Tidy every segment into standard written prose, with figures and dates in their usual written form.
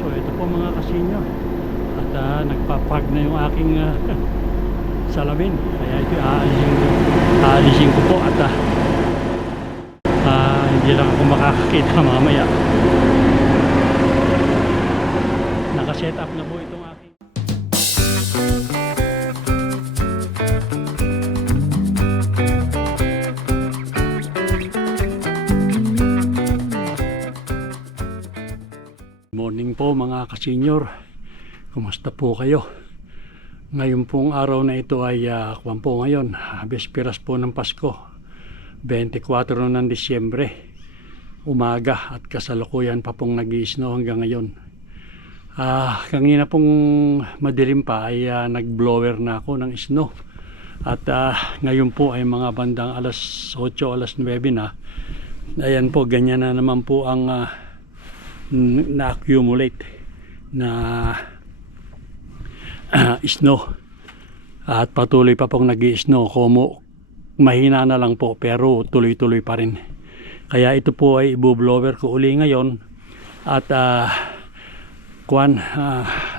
So ito po mga kasenyor, at nagpapag na yung aking salamin, kaya ito aalisin ko po at hindi lang ako makakakita mamaya. Nakaset up na po itong aking morning po mga kasenyor. Kumusta po kayo? Ngayon pong araw na ito ay kwan po ngayon, Besperas po ng Pasko, 24 ng Disyembre, umaga, at kasalukuyan pa pong nag-i-snow hanggang ngayon. Kanina pong madilim pa ay nag-blower na ako ng snow, at ngayon po ay mga bandang alas 8, alas 9 na. Ayan po, ganyan na naman po ang na-accumulate na snow, at patuloy pa pong nag-i-snow. Mahina na lang po pero tuloy-tuloy pa rin. Kaya ito po ay i-blower ko uli ngayon, at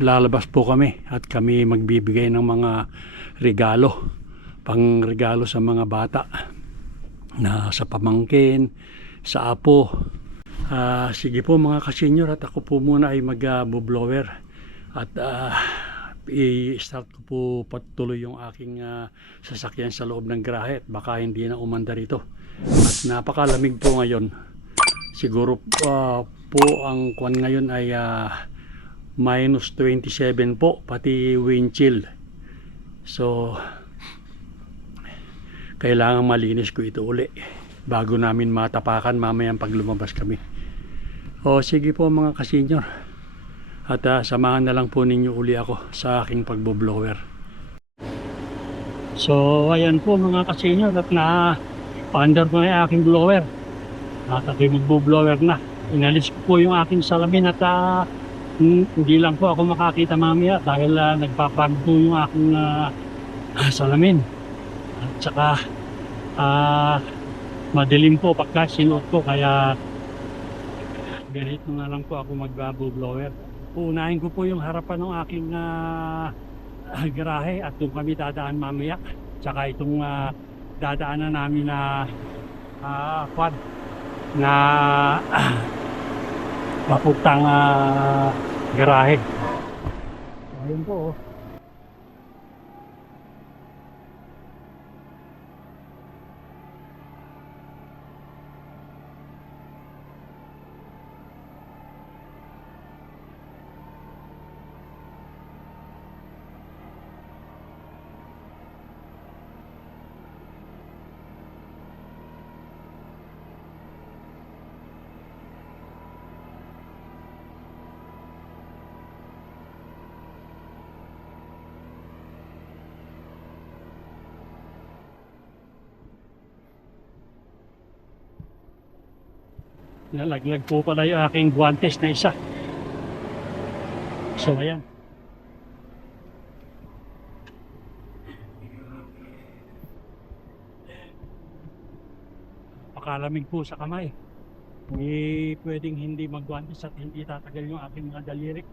lalabas po kami at kami magbibigay ng mga regalo, pang regalo sa mga bata, na sa pamangkin, sa apo. Sige po mga kasenyor, at ako po muna ay mag-blower at i-start ko po patuloy yung aking sasakyan sa loob ng garahe, at baka hindi na umanda rito. At napakalamig po ngayon. Siguro po ang kwan ngayon ay minus 27 po, pati wind chill. So kailangan malinis ko ito uli bago namin matapakan mamayang pag lumabas kami. Sige po mga kasenyor, at samahan na lang po ninyo uli ako sa aking pagbo-blower. So ayan po mga kasenyor, at na-under ko na yung aking blower, at ako'y magbo-blower na. Inalis ko po yung aking salamin, at hindi lang po ako makakita mamaya dahil nagpapag po yung aking salamin, at saka madilim po pagka sinuot ko, kaya ganito na lang po ako mag-blower. Uunahin ko po yung harapan ng aking garahe, at doon kami dadaan mamaya. Tsaka itong dadaanan namin na quad na papuntang garahe. Ayun po. Nalaglag po pala yung aking guantes na isa. So ayan. Pakalamig po sa kamay. Hindi pwedeng hindi mag-guantes at hindi tatagal yung aking mga daliri.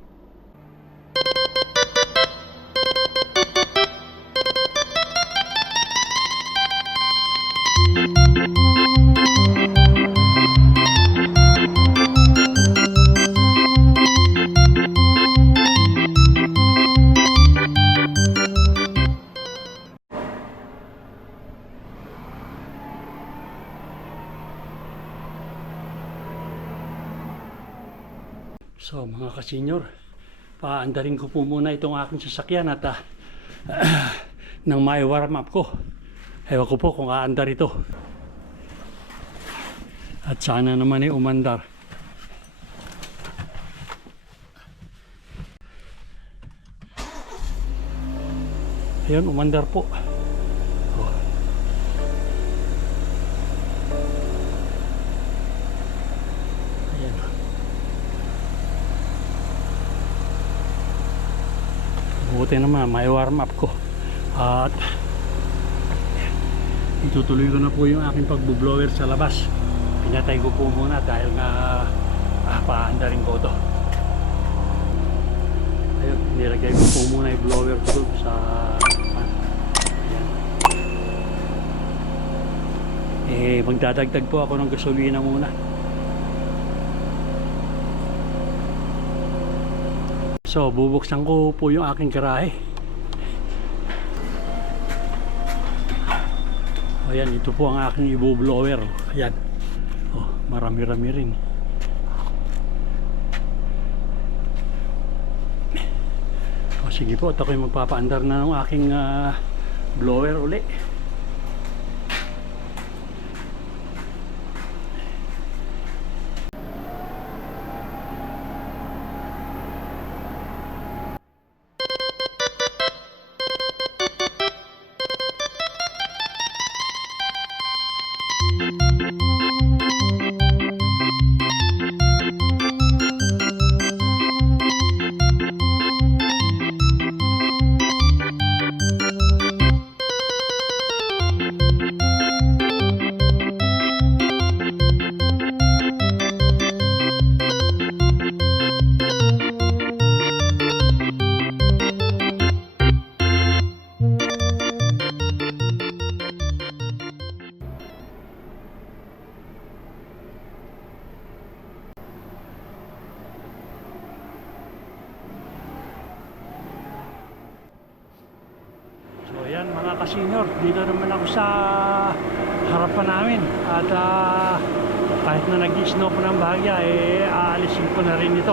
So mga kasenyor, paandarin ko po muna itong aking sasakyan, at nang mai-warm up ko. Ewan ko po kung aandar ito. At sana naman ay umandar. Ayun, umandar po. Buti naman, may warm up ko. At itutuloy ko na po yung aking pagbo-blower sa labas. Pinatay ko po muna dahil nga paanda rin ko ito. ilagay ko po muna yung blower ko doon sa ayan. Magdadagdag po ako ng gasolina muna. So bubuksan ko po yung aking garahe. Ayan, ito po ang aking ibo-blower. Ayan. Oh, marami-rami rin. O sige po, at ako'y magpapaandar na ng aking blower uli. Ayan mga kasenyor, dito naman ako sa harapan namin at kahit na nag-snow po ng bahagya, aalisin ko na rin ito.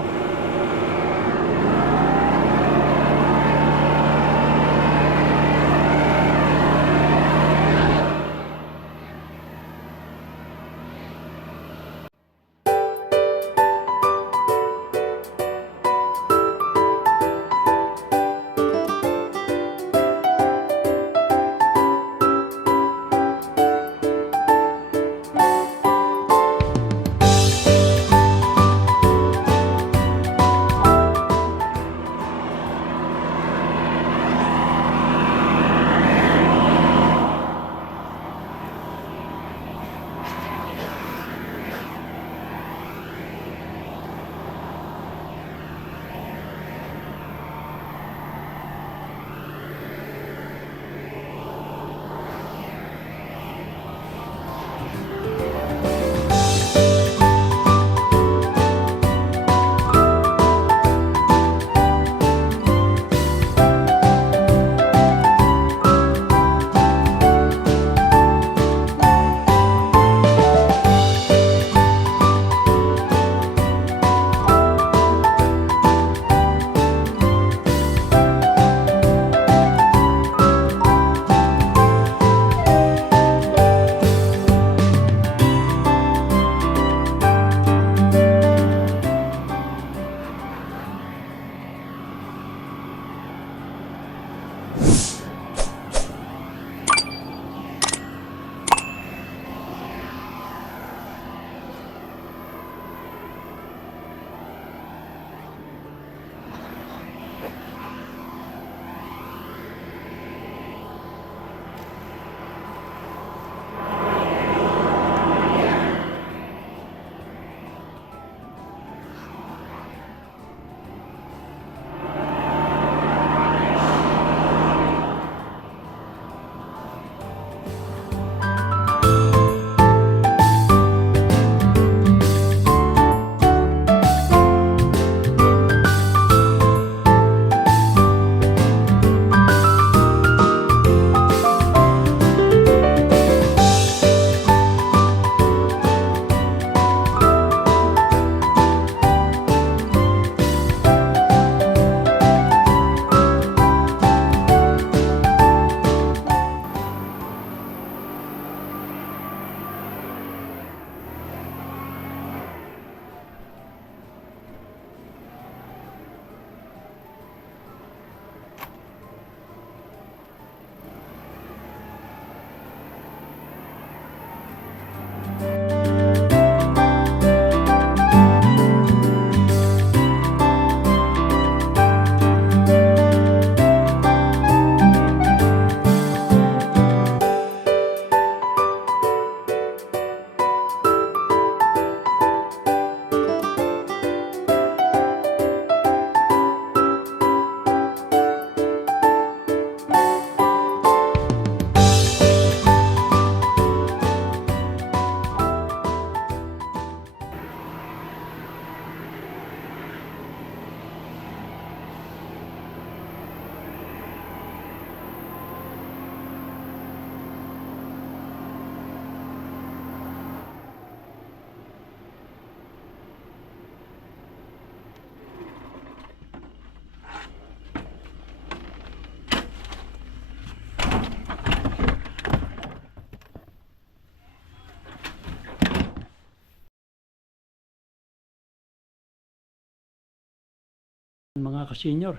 Mga kasenyor,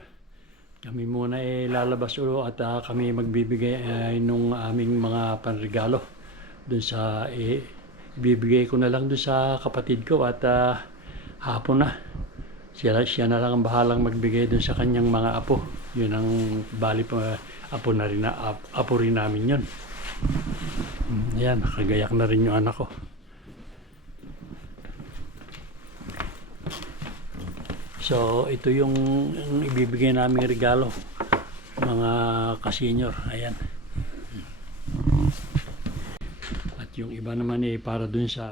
kami muna lalabas ulo at kami magbibigay nung aming mga panregalo dun sa ibibigay ko na lang dun sa kapatid ko at hapon na siya na lang ang bahalang magbigay dun sa kanyang mga apo. Yun ang bali pa apo rin namin yun. Ayan, nakagayak na rin yung anak ko. So, ito yung ibibigay naming regalo, mga kasenyor. Ayan. At yung iba naman para dun sa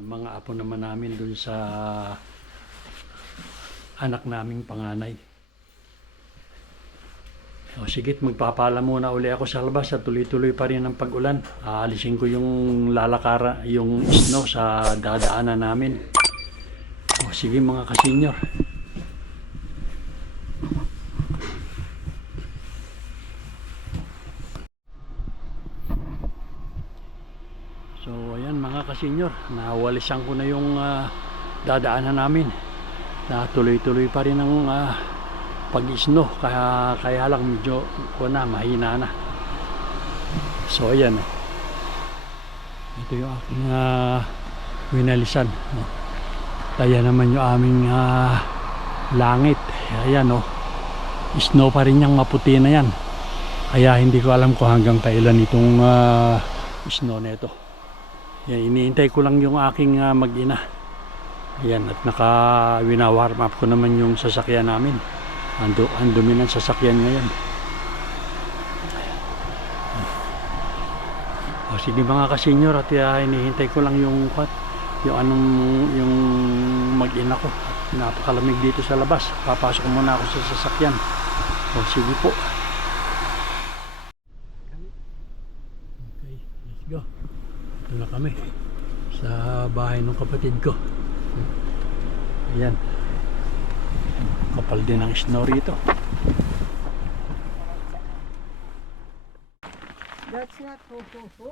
mga apo naman namin, dun sa anak naming panganay. O sige, magpapala muna uli ako sa labas at tuloy-tuloy pa rin ang pag-ulan. Aalisin ko yung lalakara, yung snow sa dadaanan namin. O sige mga kasenyor. So ayan mga kasenyor, nawalisan ko na yung dadaanan namin. Na tuloy-tuloy pa rin ang pag-snow, kaya lang medyo mahina na. So ayan, ito yung aking winalisan. Kaya naman yung aming langit. Ayan snow pa rin yung maputi na yan. Kaya hindi ko alam kung hanggang kailan itong snow na ito. Yan, iniintay ko lang yung aking mag-ina. Ayan, at wina-warm up ko naman yung sasakyan namin. Ang dumi ng sasakyan ngayon. O sige mga kasenyor, at inihintay ko lang yung mag-ina ko. Napakalamig dito sa labas. Papasok muna ako sa sasakyan. O sige po. Okay, let's go. Ito na kami sa bahay ng kapatid ko. Ayan. Kapal din ang snow rito. That's not ho.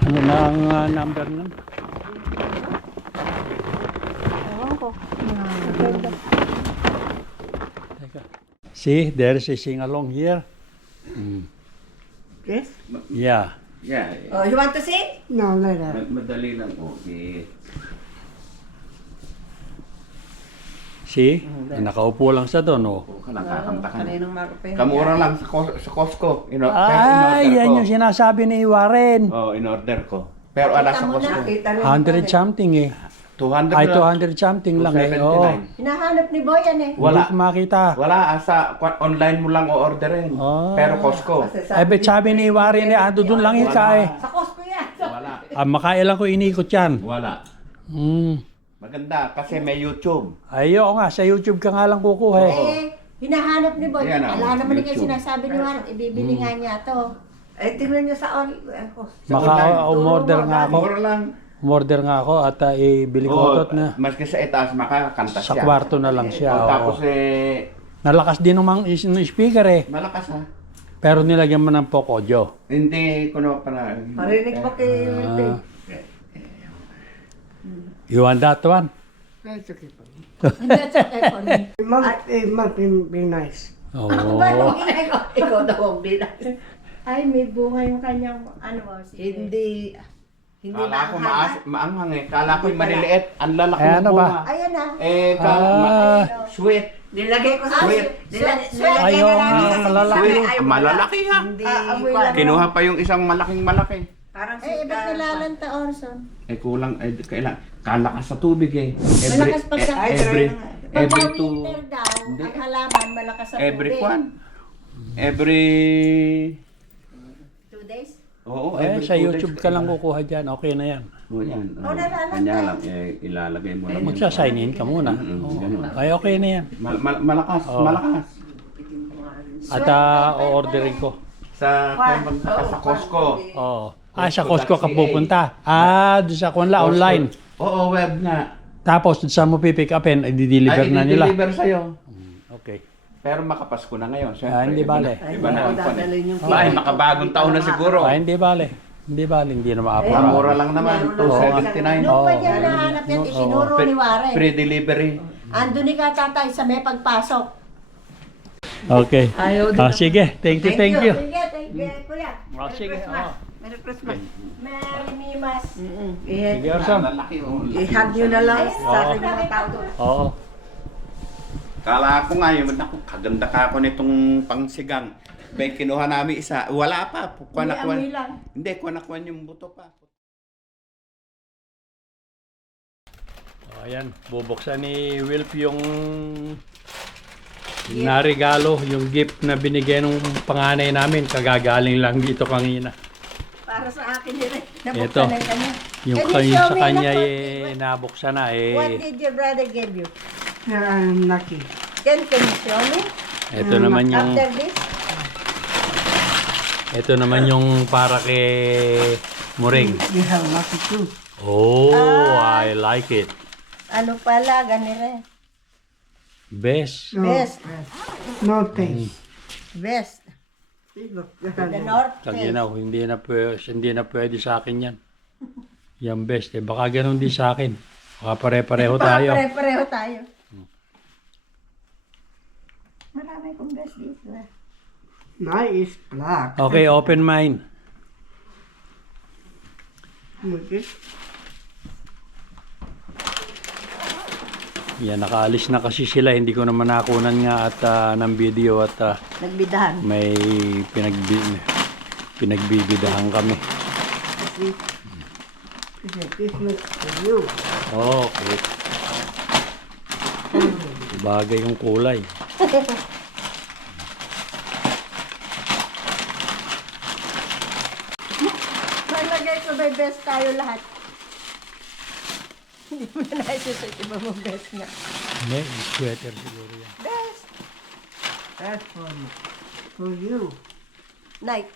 Ano na ang number nun? Ewan ko. Teka. See, there's a sing-along here. Yes? Yeah. Yeah. Oh, you want to sing? No, later. Madali lang. Okay. See? Nakaupo lang sa doon, oh. Kung nakakanta ka na. Kaninong makapin. Kamura lang sa Costco. Ay, yan yung sinasabi ni Warren. Oh, in-order ko. Pero ala sa Costco. 100 something eh. 200 Ay, lang. 200 something lang eh. Oo. 279. Hinahanap ni Boy yan eh. Wala. Hindi ko makita. Wala, online mo lang o-orderin. Ah. Pero Costco. Ay, bet sabi ni Warren eh, ando doon lang yun ka eh. Sa Costco yan. Wala. Makailan ko inikot yan. Wala. Maganda kasi may YouTube. Ay, oo nga, sa YouTube ka nga lang kukuha eh. Hinahanap ni Boy. Ayan, Wala naman yung YouTube. sinasabi ni Warren. Ibibili nga niya to. Eh, tingnan niyo sa online. Maka-umorder nga ako. Mura lang. Umorder nga ako at ibili ko ito na. Maski sa itaas makakanta Sa siya. kwarto na lang siya. Oo. Tapos Nalakas din ng speaker eh. malakas ha. Pero nilagyan mo ng Pocodio. Hindi ko na para. Parinig ba kay Wilton? You want that one? That's okay for me. That's okay for me. It must be nice. Oo. Ako ba nung ginagawa? Ikaw daw ang bilas. Ay, may bunga yung kanyang Hindi Kala ko maanghang. maanghang eh. Kala ko yung maliliit. Ang lalaki Eh, ng ano ba? bunga. Ayan na. Sweet. Nilagay ko sa Sweet. Ayaw nga, malalaki. Malalaki ha. Kinuha pa yung isang malaki. Parang ba't nilalanta, Orson? Kulang. Kalakas sa tubig eh. Malakas pag sa every Pag two. winter daw, ang halaman malakas sa Every tubig. kwan. Every. 2 days? Oo, Eh, every sa 2 YouTube days. ka lang kukuha dyan. Okay na yan. Oo, yan. Oh, nalalagay. Kanya lang. Ilalagay mo lang. Magsa-sign in ka muna. Ganun. Ay, okay na yan. Malakas. Oo. Malakas. At o-orderin ko. Sa Costco. Oo. Sa Costco ka pupunta. Doon sa Kunla, online. Oo, web nga. Tapos, doon sa mo pipick upin, i-deliver na nila. i-deliver sa'yo. Okay. Pero makapasko na ngayon. Siyempre, Hindi bale. Iba na ang pan. dadalhin yung Ay, makabagong taon na siguro. Hindi bale. Hindi ba? Hindi na Mura maapura. lang naman, Meron 279. Nung pa Oo. niya nahanap yan, isinuro ni Warren. Free delivery. Ando ni ka tatay sa may pagpasok. Okay. Sige. Thank you. Sige, thank you, kuya. Ah, sige, oo. Merry Christmas. Merry Mimas. Sige, Osam. Lalaki oh. I-hug nyo na lang sa aking mga tao doon. Oo. Kala ko nga yun, naku, kaganda ka ako nitong pangsigang. May kinuha namin isa. Wala pa. Amoy lang. Hindi, kuwanakwan yung buto pa. Ayan, bubuksan ni Wilf yung narigalo, yung gift na binigay ng panganay namin. Kagagaling lang dito kanina. Para sa akin yun eh. Ito. Nabuksan na kanya. Yung Can you sa show me kanya what- nabuksan na What did your brother give you? I'm lucky. Can you show me? Ito naman yung After this? ito naman yung para kay Muring. You have lucky too. Oh, I like it. Ano pala, ganire. Best. No, Best. no taste. Best. See, look, you The have North Face. Kaginaw, hindi na pwede sa akin yan. Yan best. Baka ganun din sa akin. Baka pare-pareho tayo. Pare-pareho tayo. Marami kong best dito eh. mine is black. Okay, open mine. Okay. Yan, nakaalis na kasi sila. Hindi ko naman nakunan nga at ng video at Nagbidahan. may pinagbibidahan kami. See? This looks for you. Okay. Bagay yung kulay. Malagay ko may best tayo lahat. Hindi mo na naisisip iba mo best nga. May sweater siguro yan. Best. That's for you. Night.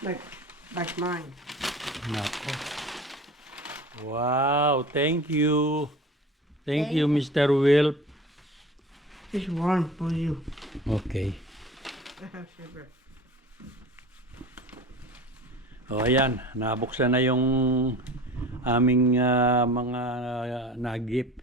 Like mine. Nako. Wow, thank you. Thank you, Mr. Will. This one for you. Okay. I have sugar. O ayan, nabuksan na yung aming mga nag-gift.